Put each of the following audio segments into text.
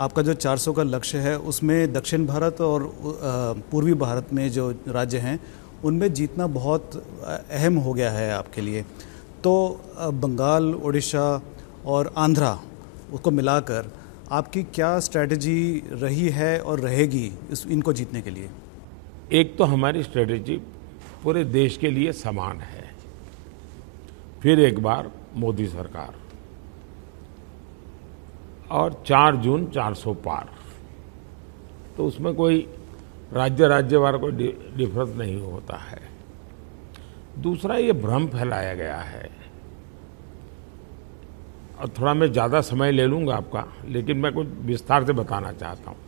आपका जो 400 का लक्ष्य है उसमें दक्षिण भारत और पूर्वी भारत में जो राज्य हैं उनमें जीतना बहुत अहम हो गया है आपके लिए। तो बंगाल, उड़ीसा और आंध्रा उसको मिलाकर आपकी क्या स्ट्रैटेजी रही है और रहेगी इनको जीतने के लिए? एक तो हमारी स्ट्रैटेजी पूरे देश के लिए समान है। फिर एक बार मोदी सरकार और 4 जून 400 पार, तो उसमें कोई राज्यवार कोई डिफरेंस नहीं होता है। दूसरा, ये भ्रम फैलाया गया है, और थोड़ा मैं ज़्यादा समय ले लूँगा आपका, लेकिन मैं कुछ विस्तार से बताना चाहता हूँ।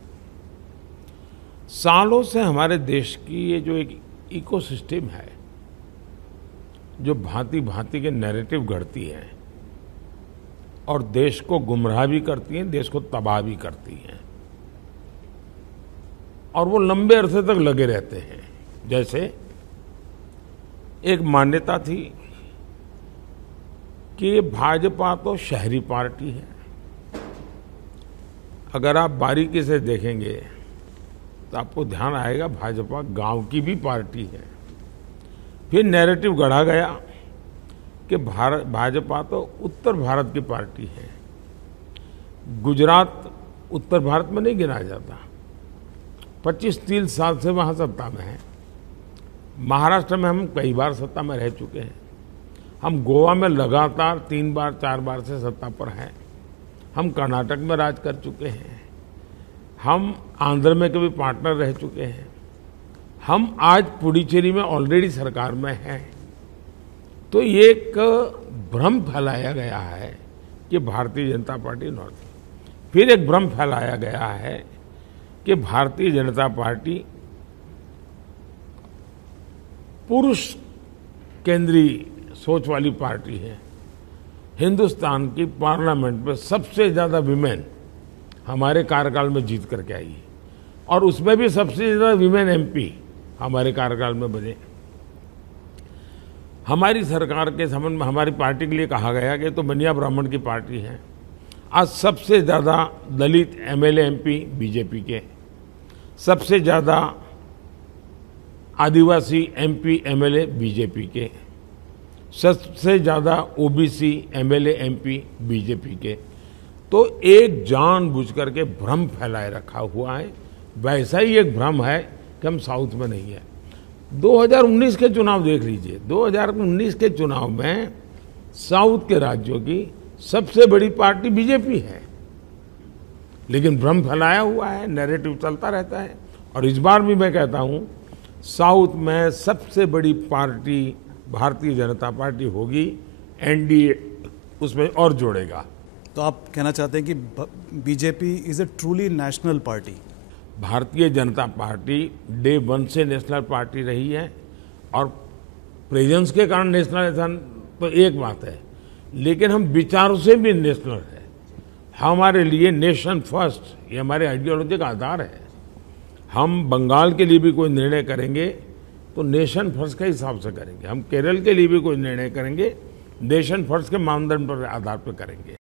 सालों से हमारे देश की ये जो एक इकोसिस्टम है, जो भांति भांति के नैरेटिव गढ़ती हैं और देश को गुमराह भी करती हैं, देश को तबाह भी करती हैं, और वो लंबे अरसे तक लगे रहते हैं। जैसे एक मान्यता थी कि भाजपा तो शहरी पार्टी है। अगर आप बारीकी से देखेंगे तो आपको ध्यान आएगा भाजपा गांव की भी पार्टी है। फिर नैरेटिव गढ़ा गया कि भाजपा तो उत्तर भारत की पार्टी है। गुजरात उत्तर भारत में नहीं गिना जाता, 25-30 साल से वहाँ सत्ता में है। महाराष्ट्र में हम कई बार सत्ता में रह चुके हैं। हम गोवा में लगातार 3 बार 4 बार से सत्ता पर हैं। हम कर्नाटक में राज कर चुके हैं। हम आंध्र में कभी पार्टनर रह चुके हैं। हम आज पुडुचेरी में ऑलरेडी सरकार में हैं। तो ये एक भ्रम फैलाया गया है कि भारतीय जनता पार्टी नॉर्थ। फिर एक भ्रम फैलाया गया है कि भारतीय जनता पार्टी पुरुष केंद्रीय सोच वाली पार्टी है। हिंदुस्तान की पार्लियामेंट में सबसे ज्यादा विमेन हमारे कार्यकाल में जीत करके आई है, और उसमें भी सबसे ज्यादा विमेन एमपी हमारे कार्यकाल में बने। हमारी सरकार के संबंध में हमारी पार्टी के लिए कहा गया कि तो बनिया ब्राह्मण की पार्टी है। आज सबसे ज्यादा दलित एमएलए एमपी बीजेपी के, सबसे ज्यादा आदिवासी एमपी एमएलए बीजेपी के, सबसे ज्यादा ओबीसी एमएलए एमपी बीजेपी के। तो एक जानबूझ करके भ्रम फैलाए रखा हुआ है। वैसा ही एक भ्रम है कि हम साउथ में नहीं है। 2019 के चुनाव देख लीजिए। 2019 के चुनाव में साउथ के राज्यों की सबसे बड़ी पार्टी बीजेपी है, लेकिन भ्रम फैलाया हुआ है, नैरेटिव चलता रहता है। और इस बार भी मैं कहता हूं, साउथ में सबसे बड़ी पार्टी भारतीय जनता पार्टी होगी। एनडीए उसमें और जोड़ेगा। तो आप कहना चाहते हैं कि BJP is a truly national party? Bharatiya Janata party day 1 से नेशनल पार्टी रही है, और प्रेजेंस के कारण नेशनल तो एक बात है, लेकिन हम विचारों से भी नेशनल है। हमारे लिए नेशन फर्स्ट ये हमारे आइडियोलॉजी का आधार है। हम बंगाल के लिए भी कोई निर्णय करेंगे तो नेशन फर्स्ट के हिसाब से करेंगे। हम केरल के लिए भी कोई निर्णय करेंगे नेशन फर्स्ट के मानदंड पर आधार पर करेंगे।